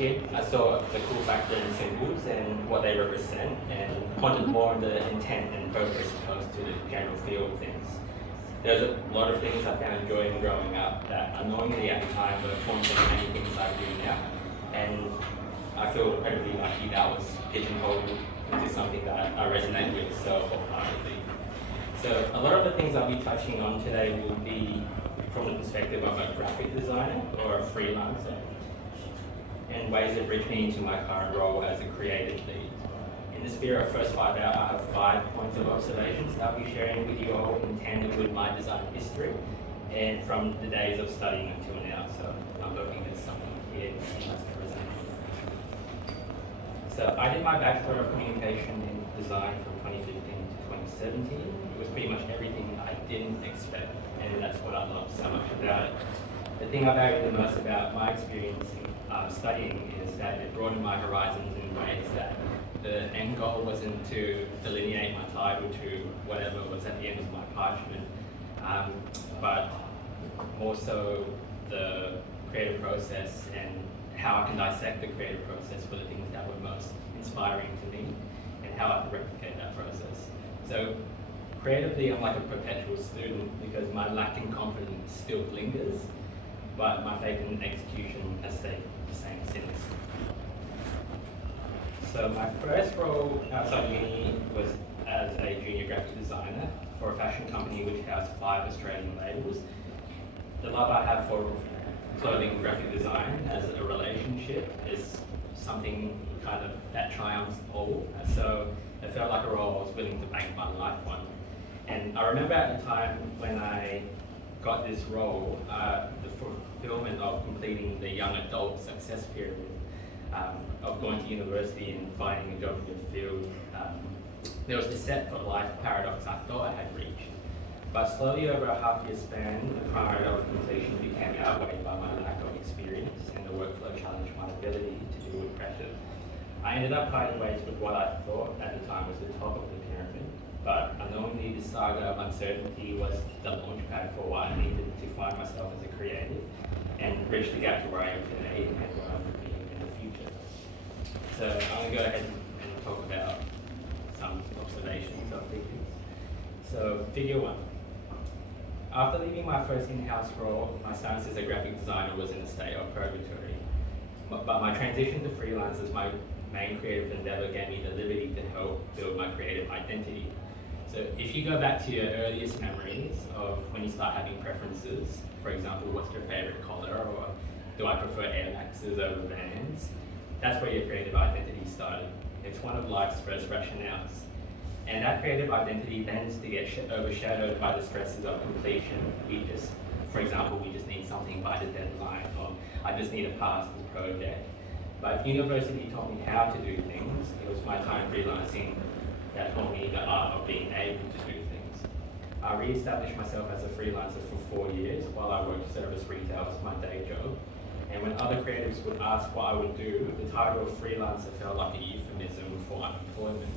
kid, I saw the cool factor in symbols and what they represent, and pondered more on the intent and purpose opposed to the general feel of things. There's a lot of things I found joy in growing up that unknowingly at the time were forms of many things I do now, and I feel incredibly lucky that I was pigeonholed into something that I resonate with so wholeheartedly. So a lot of the things I'll be touching on today will be from the perspective of a graphic designer or a freelancer, and ways that bridge me into my current role as a creative lead. In the spirit of First 5 Out, I have 5 points of observations that I'll be sharing with you all in tandem with my design history and from the days of studying until now. So I'm hoping there's something here that must resonate. So I did my Bachelor of Communication in Design from 2015 to 2017. It was pretty much everything I didn't expect, and that's what I loved so much about it. The thing I value the most about my experience in studying is that it broadened my horizons in ways that the end goal wasn't to delineate my title to whatever was at the end of my parchment, but more so the creative process and how I can dissect the creative process for the things that were most inspiring to me and how I can replicate that process. So creatively, I'm like a perpetual student because my lack in confidence still lingers, but my faith in execution has stayed the same since. So my first role outside uni was as a junior graphic designer for a fashion company which housed 5 Australian labels. The love I have for clothing and graphic design as a relationship is something kind of that triumphs all. So it felt like a role I was willing to bank my life on. And I remember at the time when I got this role, the fulfillment of completing the young adult success period, of going to university and finding a job in the field. There was the set for life paradox I thought I had reached. But slowly over a half-year span, the pride of completion became outweighed by my lack of experience, and the workflow challenged my ability to deal with pressure. I ended up parting ways with what I thought at the time was the top of the pyramid, but unknowingly the saga of uncertainty was the launchpad for what I needed to find myself as a creative and bridge the gap to where I am today and where I'm being in the future. So I'm going to go ahead and talk about some observations of figures. So figure 1. After leaving my first in-house role, my stance as a graphic designer was in a state of purgatory. But my transition to freelance as my main creative endeavor gave me the liberty to help build my creative identity. So if you go back to your earliest memories of when you start having preferences, for example, what's your favorite color, or do I prefer Air Maxes over Vans, that's where your creative identity started. It's one of life's first rationales. And that creative identity tends to get overshadowed by the stresses of completion. For example, we just need something by the deadline, or I just need to pass this project. But if university taught me how to do things, it was my time freelancing that taught me the art of being able to do things. I re-established myself as a freelancer for 4 years while I worked service retail as my day job. And when other creatives would ask what I would do, the title of freelancer felt like a euphemism for unemployment.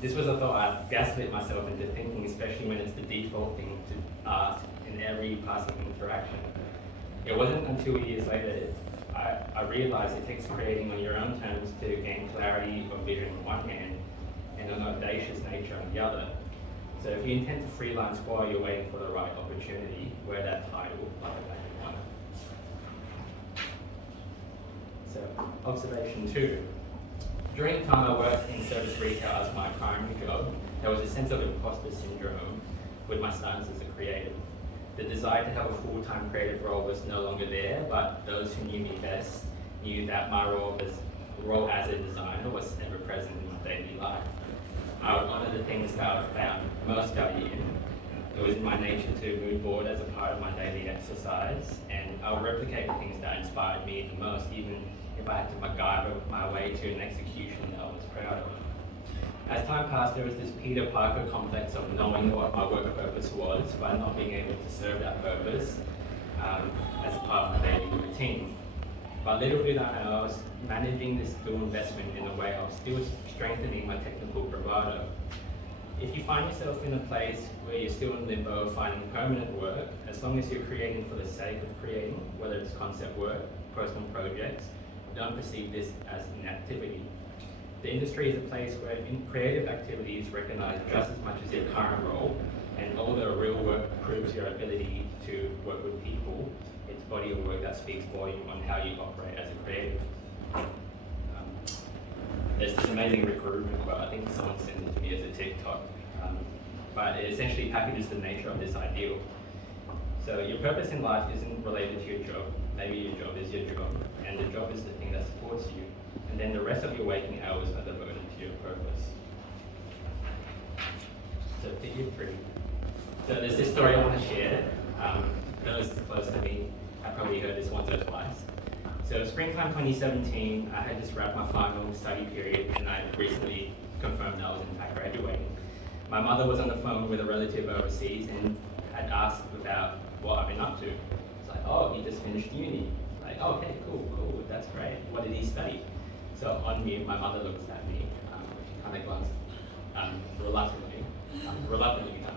This was a thought I gaslit myself into thinking, especially when it's the default thing to ask in every passing interaction. It wasn't until years later I realized it takes creating on your own terms to gain clarity of vision on one hand and an audacious nature on the other. So if you intend to freelance while you're waiting for the right opportunity, wear that title like a badge of honor. So observation 2. During the time I worked in service retail as my primary job, there was a sense of imposter syndrome with my stance as a creative. The desire to have a full-time creative role was no longer there, but those who knew me best knew that my role as a designer was ever present in my daily life. I would honor the things that I found most value in. It was in my nature to mood board as a part of my daily exercise, and I would replicate the things that inspired me the most, even if I had to MacGyver my way to an execution that I was proud of. As time passed, there was this Peter Parker complex of knowing what my work purpose was, but not being able to serve that purpose as part of my daily routine. But little did I know, I was managing this dual investment in a way I was still strengthening my technical bravado. If you find yourself in a place where you're still in limbo finding permanent work, as long as you're creating for the sake of creating, whether it's concept work, personal projects, don't perceive this as inactivity. The industry is a place where creative activity is recognised just as much as your current role, and although real work proves your ability to work with people, it's body of work that speaks volume on how you operate as a creative. There's this amazing recruitment quote, I think someone sent it to me as a TikTok, but it essentially packages the nature of this ideal. So your purpose in life isn't related to your job. Maybe your job is your job, and the job is the thing that supports you. And then the rest of your waking hours are devoted to your purpose. So figure 3. So there's this story I want to share. Those close to me have probably heard this once or twice. So springtime 2017, I had just wrapped my final study period, and I recently confirmed that I was in fact graduating. My mother was on the phone with a relative overseas and had asked about what I've been up to. It's like, oh, he just finished uni. Like, oh, okay, cool, that's great. What did he study? So on mute, my mother looks at me. She kind of glanced reluctantly to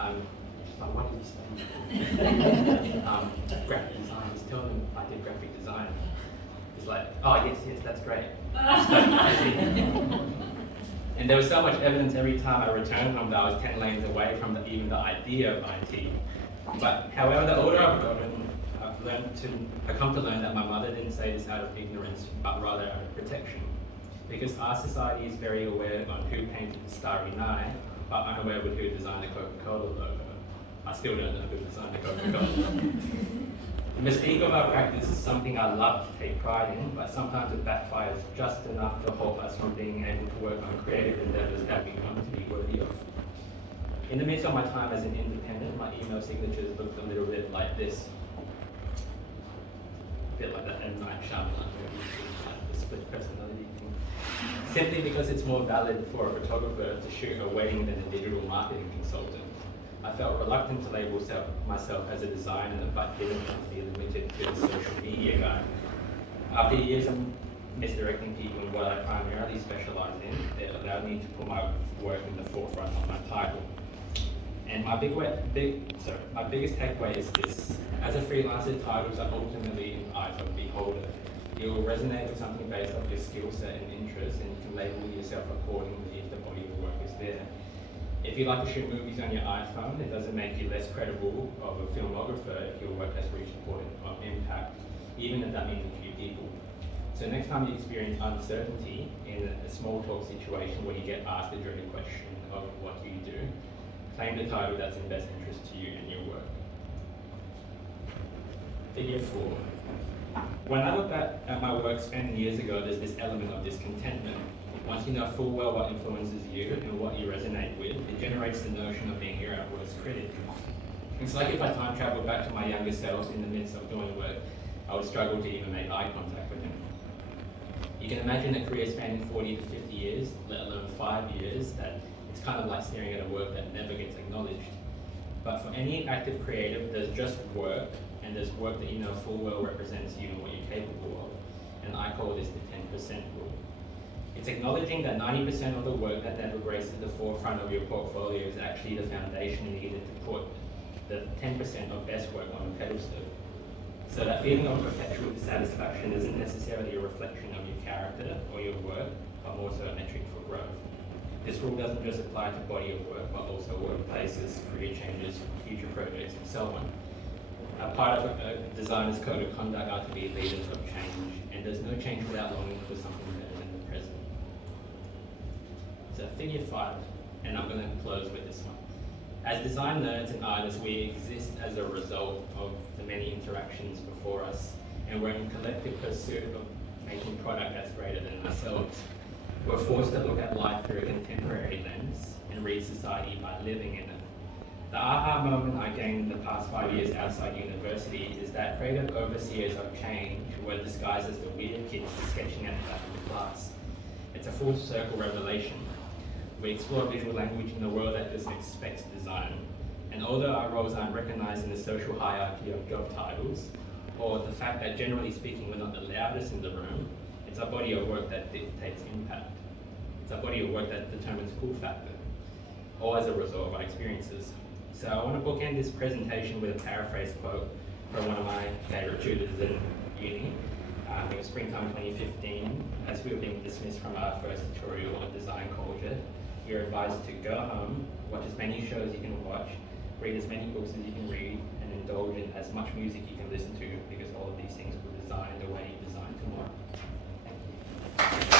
answer. She's like, what did you study? Graphic design. I was telling him I did graphic design. He's like, oh, yes, that's great. And there was so much evidence every time I returned home that I was 10 lanes away from even the idea of IT. But however, the older I've gotten, I've come to learn that my mother didn't say this out of ignorance, but rather out of protection. Because our society is very aware on who painted the Starry Night, but unaware with who designed the Coca-Cola logo. I still don't know who designed the Coca-Cola. The mystique of our practice is something I love to take pride in, but sometimes it backfires just enough to hold us from being able to work on creative endeavors that we want to be worthy of. In the midst of my time as an independent, my email signatures looked a little bit like this. A bit like that M. Night Shyamalan movie, the split personality thing. Simply because it's more valid for a photographer to shoot a wedding than a digital marketing consultant. I felt reluctant to label myself as a designer, but didn't want to be limited to the social media guy. After years of misdirecting people in what I primarily specialize in, it allowed me to put my work in the forefront of my title. And my biggest takeaway is this: as a freelancer, titles are ultimately in the eyes of the beholder. You will resonate with something based off your skill set and interests, and you can label yourself accordingly if the body of work is there. If you like to shoot movies on your iPhone, it doesn't make you less credible of a filmographer if your work has reached a point of impact, even if that means a few people. So next time you experience uncertainty in a small talk situation where you get asked a direct question of what do you do, claim the title that's in best interest to you and your work. Figure 4. When I look back at my work spent years ago, there's this element of discontentment. Once you know full well what influences you and what you resonate with, it generates the notion of being your own worst critic. It's like if I time traveled back to my younger self in the midst of doing work, I would struggle to even make eye contact with him. You can imagine a career spanning 40 to 50 years, let alone 5 years, that it's kind of like staring at a work that never gets acknowledged. But for any active creative, there's just work, and there's work that you know full well represents you and what you're capable of. And I call this the 10% rule. It's acknowledging that 90% of the work that never graces the forefront of your portfolio is actually the foundation needed to put the 10% of best work on a pedestal. So that feeling of perpetual dissatisfaction isn't necessarily a reflection of your character or your work, but more so a metric for growth. This rule doesn't just apply to body of work, but also workplaces, career changes, future projects, and so on. A part of a designer's code of conduct are to be leaders of change, and there's no change without longing for something better than the present. So figure 5, and I'm going to close with this one. As design nerds and artists, we exist as a result of the many interactions before us, and we're in collective pursuit of making product that's greater than ourselves. We're forced to look at life through a contemporary lens and read society by living in it. The aha moment I gained in the past 5 years outside university is that creative overseers of change were disguised as the weird kids sketching at the back of the class. It's a full circle revelation. We explore visual language in a world that just expects design. And although our roles aren't recognized in the social hierarchy of job titles, or the fact that generally speaking we're not the loudest in the room, it's our body of work that dictates impact. It's our body of work that determines cool factor, all as a result of our experiences. So I want to bookend this presentation with a paraphrase quote from one of my favorite tutors in uni. it was springtime 2015. As we were being dismissed from our first tutorial on design culture, you're advised to go home, watch as many shows you can watch, read as many books as you can read, and indulge in as much music you can listen to, because all of these things were designed the way you design tomorrow. Thank you.